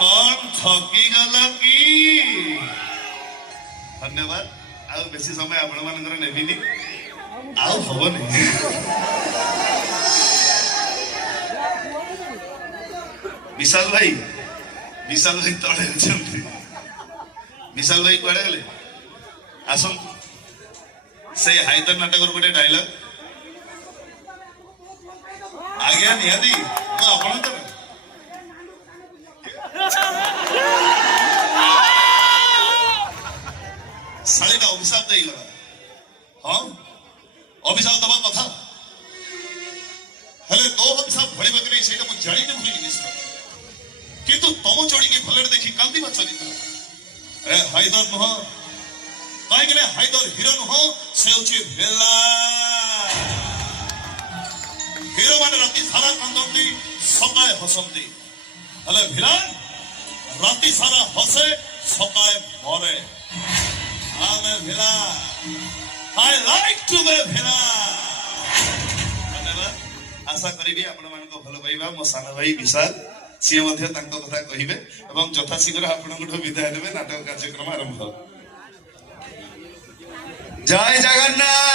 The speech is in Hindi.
कौन थकी गला कि धन्यवाद आ बेसी समय आपण मानकर नेबिनी आउ हबनी विशाल भाई तले अछंती विशाल भाई कुआडे गले आसन से हाइदर नाटक गोटे डायलॉग आज्ञा निहाती आपण तो साली का अभिशाप दे गला हाँ अभिशाप दबा कथा हेले तो अभिशाप भड़े बगरे सेटा मु जानि न भूली निश्चय किंतु तम चोड़ी के भलरे देखि कांदी बा चली ए हाइदर नह काहे के हाइदर हीरो नह से होची भेला हीरो माने राती सारा कांदंती सकाए हसंती हेले भिलान राती सारा हसे सकाए मरे आमे भिला I like to be भिला धन्यवाद आशा करिबी आपण मानको भलो पाइबा मो साना भाई विशाल सी मध्य तांको कथा कहिबे एवं यथा शीघ्र आपनकठो विदाय देबे नाटक कार्यक्रम आरंभ जय जगन्नाथ।